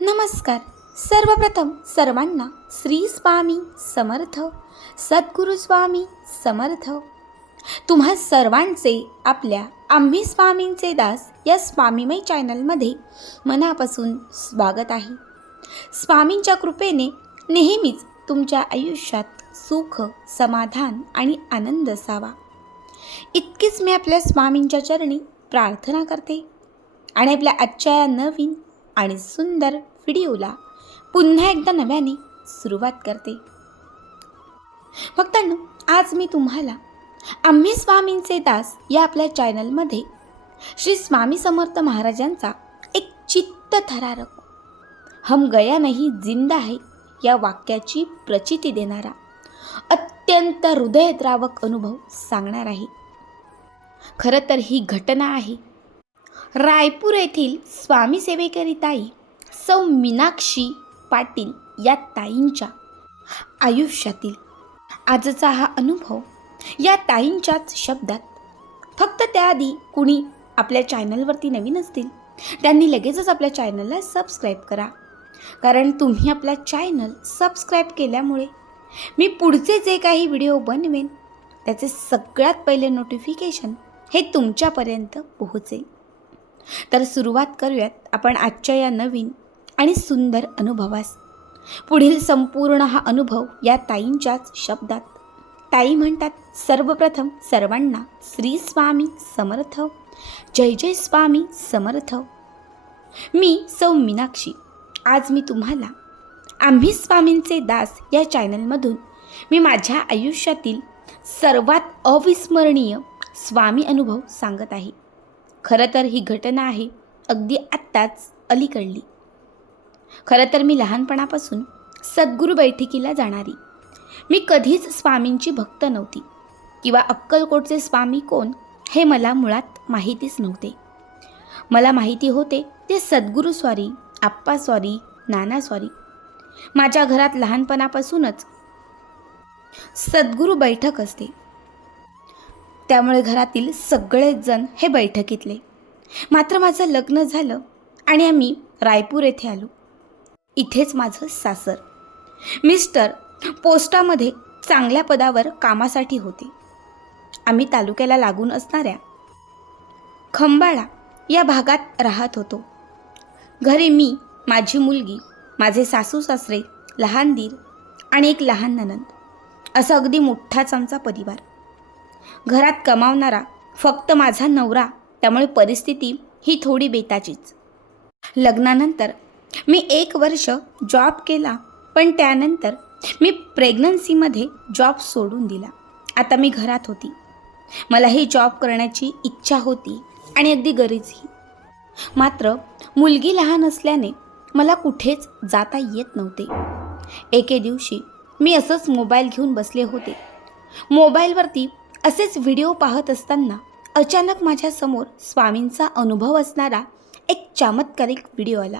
नमस्कार. सर्वप्रथम सर्वांना श्री स्वामी समर्थ, सद्गुरू स्वामी समर्थ. तुम्हा सर्वांचे आपल्या आम्ही स्वामींचे दास या स्वामीमय चॅनलमध्ये मनापासून स्वागत आहे. स्वामींच्या कृपेने नेहमीच तुमच्या आयुष्यात सुख, समाधान आणि आनंद असावा, इतकीच मी आपल्या स्वामींच्या चरणी प्रार्थना करते. आणि आपल्या आजच्या या नवीन आणि सुंदर व्हिडिओला पुन्हा एकदा नव्याने सुरुवात करते. भक्तांनो, आज मी तुम्हाला आम्ही स्वामींचे दास या आपल्या चॅनलमध्ये श्री स्वामी समर्थ महाराजांचा एक चित्तथरारक हम गया नहीं जिंदा है या वाक्याची प्रचिती देणारा अत्यंत हृदयद्रावक अनुभव सांगणार आहे. खरं तर ही घटना आहे रायपूर येथील स्वामी सेवेकरिताई सौ मीनाक्षी पाटील या ताईंच्या आयुष्यातील. आजचा हा अनुभव या ताईंच्याच शब्दात. फक्त त्याआधी कुणी आपल्या चॅनलवरती नवीन असतील त्यांनी लगेचच आपल्या चॅनलला सबस्क्राईब करा, कारण तुम्ही आपला चॅनल सबस्क्राईब केल्यामुळे मी पुढचे जे काही व्हिडिओ बनवेन त्याचे सगळ्यात पहिले नोटिफिकेशन हे तुमच्यापर्यंत पोहोचेल. तर सुरुवात करूयात आपण आजच्या या नवीन आणि सुंदर अनुभवास. पुढील संपूर्ण हा अनुभव या ताईंच्याच शब्दात. ताई म्हणतात, सर्वप्रथम सर्वांना श्री स्वामी समर्थ. जय जय स्वामी समर्थ. मी सौ मीनाक्षी. आज मी तुम्हाला आम्ही स्वामींचे दास या चॅनलमधून मी माझ्या आयुष्यातील सर्वात अविस्मरणीय स्वामी अनुभव सांगत आहे. खरं तर ही घटना आहे अगदी आत्ताच अलीकडली. खरं तर मी लहानपणापासून सद्गुरू बैठकीला जाणारी. मी कधीच स्वामींची भक्त नव्हती किंवा अक्कलकोटचे स्वामी कोण हे मला मुळात माहितीच नव्हते. मला माहिती होते ते सद्गुरू स्वारी, आप्पा स्वारी, नाना स्वारी. माझ्या घरात लहानपणापासूनच सद्गुरू बैठक असते, त्यामुळे घरातील सगळेच जण हे बैठकीतले. मात्र माझं लग्न झालं आणि आम्ही रायपूर येथे आलो. इथेच माझं सासर. मिस्टर पोस्टामध्ये चांगल्या पदावर कामासाठी होते. आम्ही तालुक्याला लागून असणाऱ्या खंबाळा या भागात राहत होतो. घरी मी, माझी मुलगी, माझे सासू सासरे, लहान दीर आणि एक लहान नणंद, असा अगदी मोठाच आमचा परिवार. घरात कमावणारा फक्त माझा नवरा, त्यामुळे परिस्थिती ही थोडी बेताचीच. लग्नानंतर मी 1 वर्ष जॉब केला, पण त्यानंतर मी प्रेग्नन्सीमध्ये जॉब सोडून दिला. आता मी घरात होती. मलाही जॉब करण्याची इच्छा होती आणि अगदी गरजही. मात्र मुलगी लहान असल्याने मला कुठेच जाता येत नव्हते. एके दिवशी मी असंच मोबाईल घेऊन बसले होते. मोबाईलवरती असेच व्हिडिओ पाहत असताना अचानक माझ्यासमोर स्वामींचा अनुभव असणारा एक चमत्कारिक व्हिडिओ आला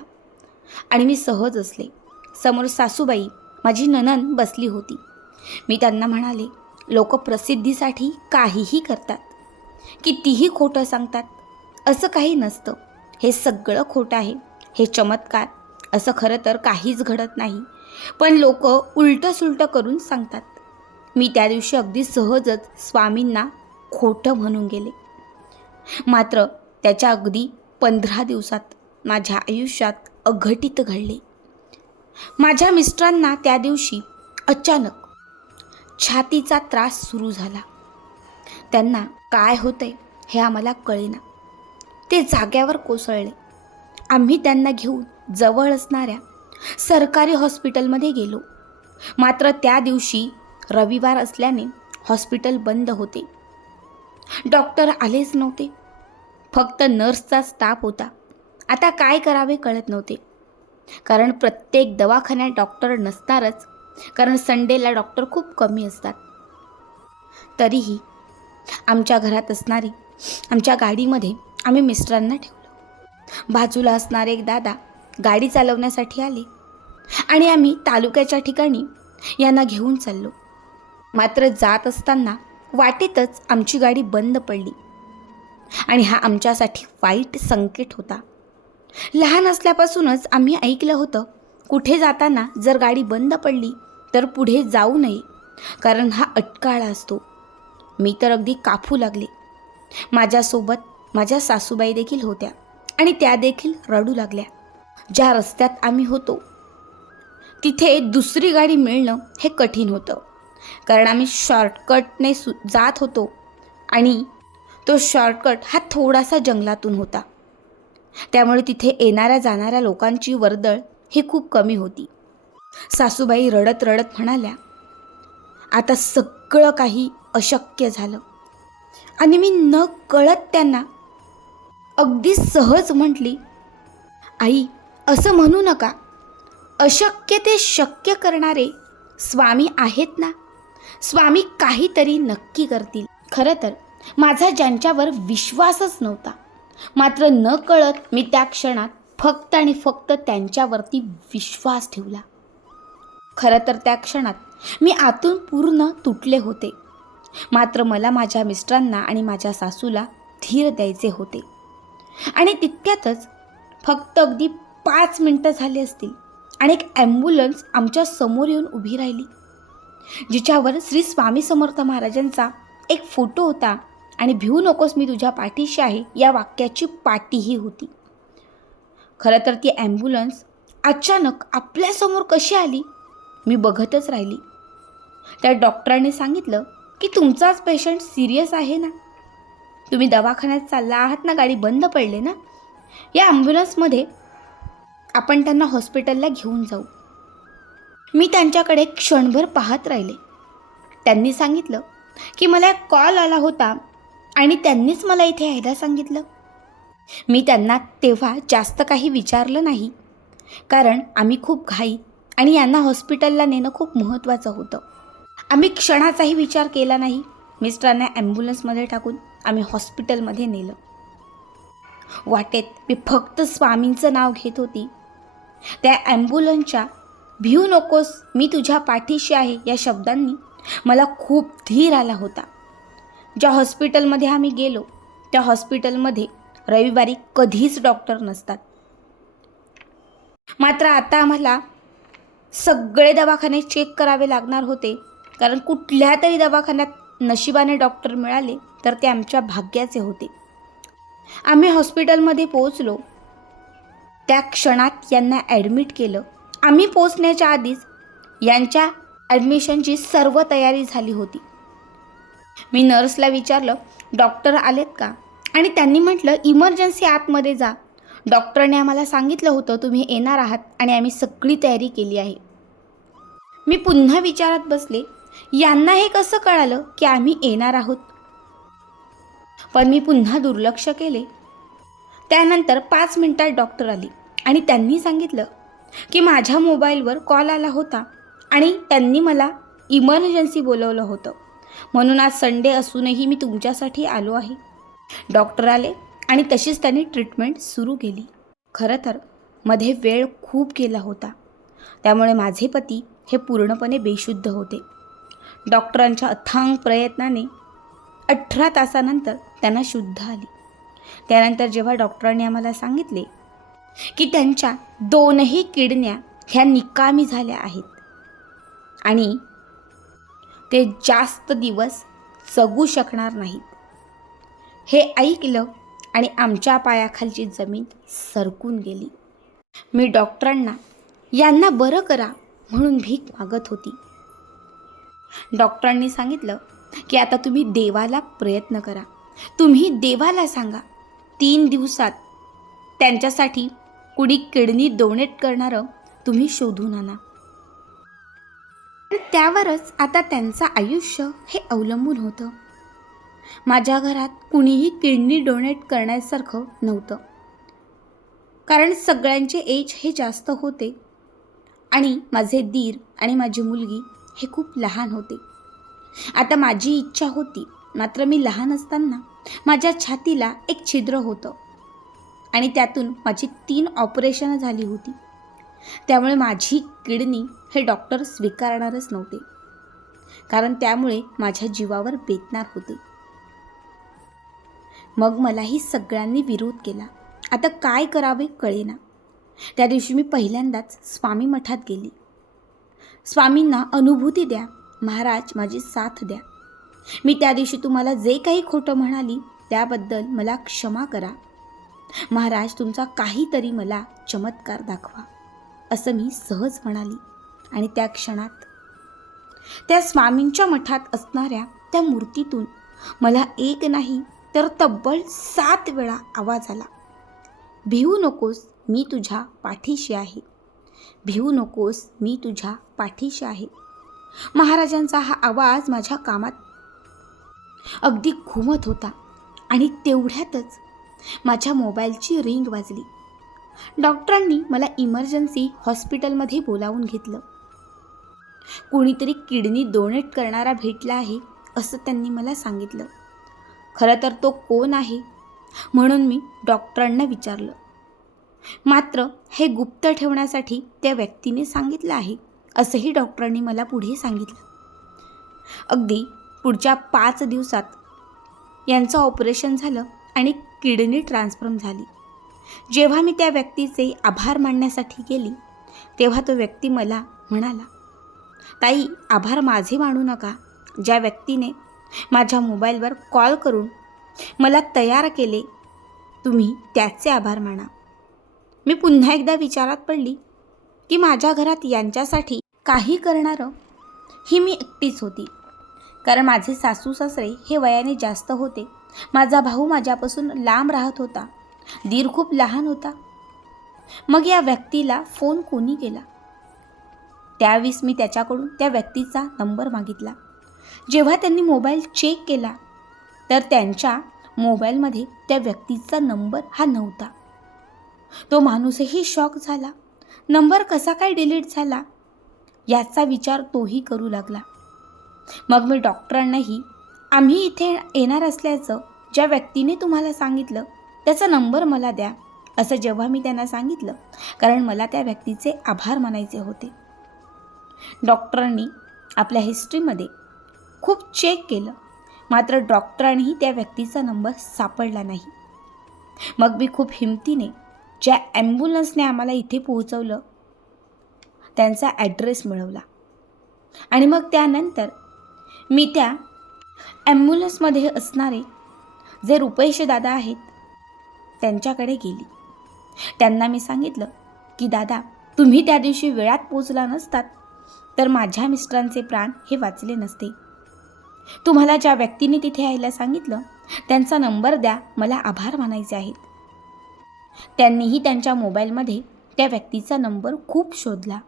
आणि मी सहज असले. समोर सासूबाई, माझी नणंद बसली होती. मी त्यांना म्हणाले, लोक प्रसिद्धीसाठी काहीही करतात, कितीही खोटं सांगतात. असं काही नसतं, हे सगळं खोटं आहे. हे चमत्कार असं खरं तर काहीच घडत नाही, पण लोक उलटं सुलटं करून सांगतात. मी त्या दिवशी अगदी सहजच स्वामींना खोटं म्हणून गेले. मात्र त्याच्या अगदी 15 दिवसात माझ्या आयुष्यात अघटित घडले. माझ्या मिस्टरांना त्या दिवशी अचानक छातीचा त्रास सुरू झाला. त्यांना काय होतंय हे आम्हाला कळेना. ते जाग्यावर कोसळले. आम्ही त्यांना घेऊन जवळ असणाऱ्या सरकारी हॉस्पिटलमध्ये गेलो. मात्र त्या दिवशी रविवार असल्याने हॉस्पिटल बंद होते. डॉक्टर आलेच नव्हते, फक्त नर्सचा स्टाफ होता. आता काय करावे कळत नव्हते, कारण प्रत्येक दवाखान्यात डॉक्टर नसणारच, कारण संडेला डॉक्टर खूप कमी असतात. तरीही आमच्या घरात असणारी आमच्या गाडीमध्ये आम्ही मिस्टरांना ठेवलं. बाजूला असणारे एक दादा गाडी चालवण्यासाठी आले आणि आम्ही तालुक्याच्या ठिकाणी यांना घेऊन चाललो. मात्र जात असताना वाटेतच आमची गाडी बंद पडली आणि हा आमच्यासाठी वाईट संकेत होता. लहान असल्यापासूनच आम्ही ऐकलं होतं, कुठे जाताना जर गाडी बंद पडली तर पुढे जाऊ नये, कारण हा अटकाळा असतो. मी तर अगदी कापू लागले. माझ्यासोबत माझ्या सासूबाई देखील होत्या आणि त्या देखील रडू लागल्या. ज्या रस्त्यात आम्ही होतो तिथे दुसरी गाडी मिळणं हे कठीण होतं, कारण आम्ही शॉर्टकटने जात होतो आणि तो शॉर्टकट हा थोडासा जंगलातून होता. त्यामुळे तिथे येणाऱ्या जाणाऱ्या लोकांची वर्दळ ही खूप कमी होती. सासूबाई रडत रडत म्हणाल्या, आता सगळं काही अशक्य झालं. आणि मी न कळत त्यांना अगदी सहज म्हटली, आई, असं म्हणू नका. अशक्य ते शक्य करणारे स्वामी आहेत ना. स्वामी काहीतरी नक्की करतील. खरं तर माझा ज्यांच्यावर विश्वासच नव्हता, मात्र न कळत मी त्या क्षणात फक्त आणि फक्त त्यांच्यावरती विश्वास ठेवला. खरं तर त्या क्षणात मी आतून पूर्ण तुटले होते, मात्र मला माझ्या मिस्टरांना आणि माझ्या सासूला धीर द्यायचे होते. आणि तितक्यातच फक्त अगदी 5 मिनटं झाली असतील आणि एक ॲम्ब्युलन्स आमच्या समोर येऊन उभी राहिली, जिच्यावर श्री स्वामी समर्थ महाराजांचा एक फोटो होता आणि भिवू नकोस, मी तुझ्या पाठीशी आहे या वाक्याची पाटीही होती. खरं तर ती ॲम्ब्युलन्स अचानक आपल्यासमोर कशी आली मी बघतच राहिली. त्या डॉक्टरांनी सांगितलं की तुमचाच पेशंट सिरियस आहे ना, तुम्ही दवाखान्यात चालला आहात ना, गाडी बंद पडले ना, या ॲम्ब्युलन्समध्ये आपण त्यांना हॉस्पिटलला घेऊन जाऊ. मी त्यांच्याकडे क्षणभर पाहत राहिले. त्यांनी सांगितलं की मला एक कॉल आला होता आणि त्यांनीच मला इथे यायला सांगितलं. मी त्यांना तेव्हा जास्त काही विचारलं नाही, कारण आम्ही खूप घाई आणि यांना हॉस्पिटलला नेणं खूप महत्त्वाचं होतं. आम्ही क्षणाचाही विचार केला नाही. मिस्टरांना ॲम्ब्युलन्समध्ये टाकून आम्ही हॉस्पिटलमध्ये नेलं. वाटेत मी फक्त स्वामींचं नाव घेत होती. त्या ॲम्ब्युलन्सच्या भिवू नकोस, मी तुझ्या पाठीशी आहे या शब्दांनी मला खूप धीर आला होता. ज्या हॉस्पिटलमध्ये आम्ही गेलो त्या हॉस्पिटलमध्ये रविवारी कधीच डॉक्टर नसतात. मात्र आता आम्हाला सगळे दवाखाने चेक करावे लागणार होते, कारण कुठल्या तरी दवाखान्यात नशिबाने डॉक्टर मिळाले तर ते आमच्या भाग्याचे होते. आम्ही हॉस्पिटलमध्ये पोहोचलो. त्या क्षणात यांना ॲडमिट केलं. आम्ही पोहोचण्याच्या आधीच यांच्या ॲडमिशनची सर्व तयारी झाली होती. मी नर्सला विचारलं, डॉक्टर आलेत का? आणि त्यांनी म्हटलं, इमर्जन्सी आतमध्ये जा. डॉक्टरने आम्हाला सांगितलं होतं तुम्ही येणार आहात आणि आम्ही सगळी तयारी केली आहे. मी पुन्हा विचारात बसले, यांना हे कसं कळालं की आम्ही येणार आहोत? पण मी पुन्हा दुर्लक्ष केले. त्यानंतर 5 मिनिटात डॉक्टर आली आणि त्यांनी सांगितलं की माझ्या मोबाईलवर कॉल आला होता आणि त्यांनी मला इमर्जन्सी बोलवलं होतं, म्हणून आज संडे असूनही मी तुमच्यासाठी आलो आहे. डॉक्टर आले आणि तशीच त्यांनी ट्रीटमेंट सुरू केली. खरं तर मध्ये वेळ खूप गेला होता, त्यामुळे माझे पती हे पूर्णपणे बेशुद्ध होते. डॉक्टरांच्या अथांग प्रयत्नाने 18 तासानंतर त्यांना शुद्ध आली. त्यानंतर जेव्हा डॉक्टरांनी आम्हाला सांगितले की त्यांच्या 2ही किडन्या ह्या निकामी झाल्या आहेत आणि ते जास्त दिवस जगू शकणार नाहीत, हे ऐकलं आणि आमच्या पायाखालची जमीन सरकून गेली. मी डॉक्टरांना यांना बरं करा म्हणून भीक मागत होती. डॉक्टरांनी सांगितलं की आता तुम्ही देवाला प्रयत्न करा, तुम्ही देवाला सांगा 3 दिवसात त्यांच्यासाठी कुणी किडनी डोनेट करणारं तुम्ही शोधून आणा. त्यावरच आता त्यांचं आयुष्य हे अवलंबून होतं. माझ्या घरात कुणीही किडनी डोनेट करण्यासारखं नव्हतं, कारण सगळ्यांचे एज हे जास्त होते आणि माझे दीर आणि माझी मुलगी हे खूप लहान होते. आता माझी इच्छा होती, मात्र मी लहान असताना माझ्या छातीला एक छिद्र होतं आणि त्यातून माझी 3 ऑपरेशनं झाली होती. त्यामुळे माझी किडनी हे डॉक्टर स्वीकारणारच नव्हते, कारण त्यामुळे माझ्या जीवावर बेतणार होते. मग मलाही सगळ्यांनी विरोध केला आता काय करावे कळेना. त्या दिवशी मी पहिल्यांदाच स्वामी मठात गेली. स्वामींना अनुभूती द्या, महाराज माझी साथ द्या. मी त्या दिवशी तुम्हाला जे काही खोटं म्हणाली त्याबद्दल मला क्षमा करा. महाराज तुमचा काहीतरी मला चमत्कार दाखवा, असं मी सहज म्हणाली. आणि त्या क्षणात त्या स्वामींच्या मठात असणाऱ्या त्या मूर्तीतून मला एक नाही तर तब्बल 7 वेळा आवाज आला, भिवू नकोस, मी तुझ्या पाठीशी आहे. भिवू नकोस, मी तुझ्या पाठीशी आहे. महाराजांचा हा आवाज माझ्या कामात अगदी घुमत होता. आणि तेवढ्यातच माझ्या मोबाईलची रिंग वाजली. डॉक्टरांनी मला इमर्जन्सी हॉस्पिटलमध्ये बोलावून घेतलं. कोणीतरी किडनी डोनेट करणारा भेटला आहे असं त्यांनी मला सांगितलं. खरं तर तो कोण आहे म्हणून मी डॉक्टरांना विचारलं. मात्र हे गुप्त ठेवण्यासाठी त्या व्यक्तीने सांगितलं आहे असंही डॉक्टरांनी मला पुढे सांगितलं. अगदी पुढच्या 5 दिवसात यांचं ऑपरेशन झालं आणि किडनी ट्रान्सफर झाली. जेव्हा मी त्या व्यक्तीचे आभार मानण्यासाठी गेली तेव्हा तो व्यक्ती मला म्हणाला, ताई आभार माझे मानू नका. ज्या व्यक्तीने माझ्या मोबाईलवर कॉल करून मला तयार केले तुम्ही त्याचे आभार माना. मी पुन्हा एकदा विचारात पडली की माझ्या घरात यांच्यासाठी काही करणारं ही मी एकटीच होती. कारण माझे सासू सासरे हे वयाने जास्त होते. माझा भाऊ माझ्यापासून लांब राहत होता. दीर खूप लहान होता. मग या व्यक्तीला फोन कोणी केला? त्यावेळेस मी त्याच्याकडून त्या व्यक्तीचा नंबर मागितला. जेव्हा त्यांनी मोबाईल चेक केला तर त्यांच्या मोबाईलमध्ये त्या व्यक्तीचा नंबर हा नव्हता. तो माणूसही शॉक झाला. नंबर कसा काय डिलीट झाला याचा विचार तोही करू लागला. मग मी डॉक्टरांनाही आम्ही इथे येणार असल्याचं ज्या व्यक्तीने तुम्हाला सांगितलं त्याचा नंबर मला द्या असं जेव्हा मी त्यांना सांगितलं, कारण मला त्या व्यक्तीचे आभार मानायचे होते. डॉक्टरांनी आपल्या हिस्ट्रीमध्ये खूप चेक केलं, मात्र डॉक्टरांनीही त्या व्यक्तीचा नंबर सापडला नाही. मग मी खूप हिमतीने ज्या ॲम्ब्युलन्सने आम्हाला इथे पोहोचवलं त्यांचा ॲड्रेस मिळवला. आणि मग त्यानंतर मी त्या ॲम्ब्युलन्समध्ये असणारे जे रुपेश दादा आहेत त्यांच्याकडे गेली. त्यांना मी सांगितलं की दादा तुम्ही त्या दिवशी वेळात पोचला नसतात तर माझ्या मिस्टरांचे प्राण हे वाचले नसते. तुम्हाला ज्या व्यक्तीने तिथे यायला सांगितलं त्यांचा नंबर द्या, मला आभार मानायचे आहेत. त्यांनीही त्यांच्या मोबाईलमध्ये त्या व्यक्तीचा नंबर खूप शोधला,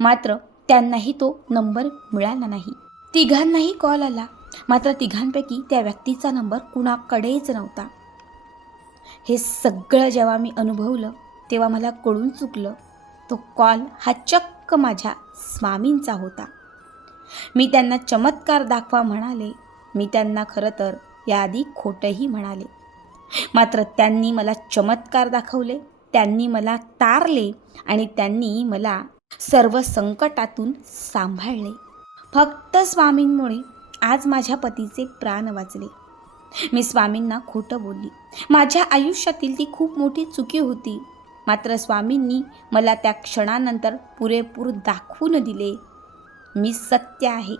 मात्र त्यांनाही तो नंबर मिळाला नाही. तिघांनाही कॉल आला, मात्र तिघांपैकी त्या व्यक्तीचा नंबर कुणाकडेच नव्हता. हे सगळं जेव्हा मी अनुभवलं तेव्हा मला कळून चुकलं तो कॉल हा चक्क माझ्या स्वामींचा होता. मी त्यांना चमत्कार दाखवा म्हणाले. मी त्यांना खरं तर याआधी खोटंही म्हणाले, मात्र त्यांनी मला चमत्कार दाखवले. त्यांनी मला तारले आणि त्यांनी मला सर्व संकटातून सांभाळले. फक्त स्वामींमुळे आज माझ्या पतीचे प्राण वाचले. मी स्वामींना खोटं बोलली. माझ्या आयुष्यातील ती खूप मोठी चुकी होती, मात्र स्वामींनी मला त्या क्षणानंतर पुरेपूर दाखवून दिले. मी सत्य आहे,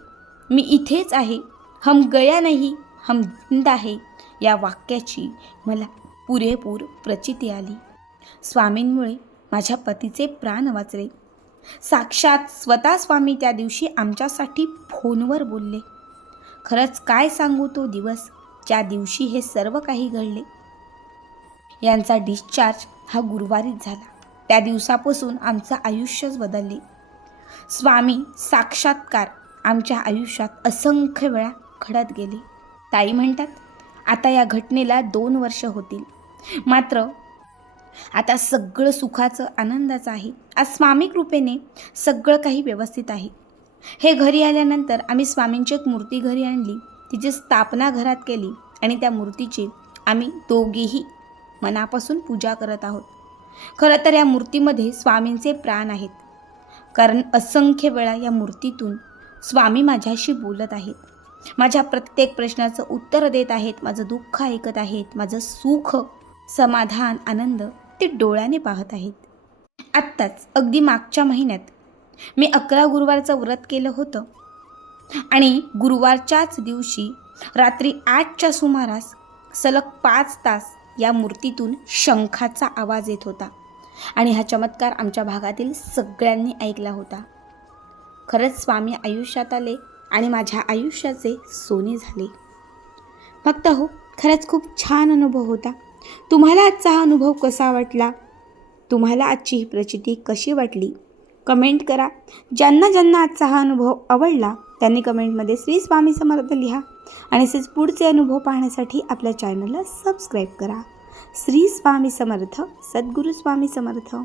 मी इथेच आहे. हम गया नहीं हम जिंदा है या वाक्याची मला पुरेपूर प्रचिती आली. स्वामींमुळे माझ्या पतीचे प्राण वाचले. साक्षात स्वतः स्वामी त्या दिवशी आमच्यासाठी फोनवर बोलले. खरंच काय सांगू तो दिवस ज्या दिवशी हे सर्व काही घडले. यांचा डिस्चार्ज हा गुरुवारीच झाला. त्या दिवसापासून आमचं आयुष्यच बदलले. स्वामी साक्षात्कार आमच्या आयुष्यात असंख्य वेळा घडत गेले. ताई म्हणतात आता या घटनेला 2 वर्ष होतील, मात्र आता सगळं सुखाचं आनंदाचं आहे. आज स्वामी कृपेने सगळं काही व्यवस्थित आहे. हे घरी आल्यानंतर आम्ही स्वामींची एक मूर्ती घरी आणली, तिची स्थापना घरात केली आणि त्या मूर्तीची आम्ही दोघेही मनापासून पूजा करत आहोत. खरं तर या मूर्तीमध्ये स्वामींचे प्राण आहेत, कारण असंख्य वेळा या मूर्तीतून स्वामी माझ्याशी बोलत आहेत. माझ्या प्रत्येक प्रश्नाचं उत्तर देत आहेत, माझं दुःख ऐकत आहेत, माझं सुख समाधान, आनंद ते डोळ्याने पाहत आहेत. आत्ताच अगदी मागच्या महिन्यात मी 11 गुरुवारचं व्रत केलं होतं आणि गुरुवारच्याच दिवशी रात्री 8च्या सुमारास सलग 5 तास या मूर्तीतून शंखाचा आवाज येत होता आणि हा चमत्कार आमच्या भागातील सगळ्यांनी ऐकला होता. खरंच स्वामी आयुष्यात आले आणि माझ्या आयुष्याचे सोने झाले. फक्त हो, खरंच खूप छान अनुभव होता. तुम्हाला आजचा हा अनुभव कसा वाटला? तुम्हाला आजची ही प्रचिती कशी वाटली? कमेंट करा. ज्यांना ज्यांना आजचा हा अनुभव आवडला त्यांनी कमेंटमध्ये श्री स्वामी समर्थ लिहा आणि असेच पुढचे अनुभव पाहण्यासाठी आपल्या चॅनलला सबस्क्राईब करा. श्री स्वामी समर्थ, सद्गुरू स्वामी समर्थ.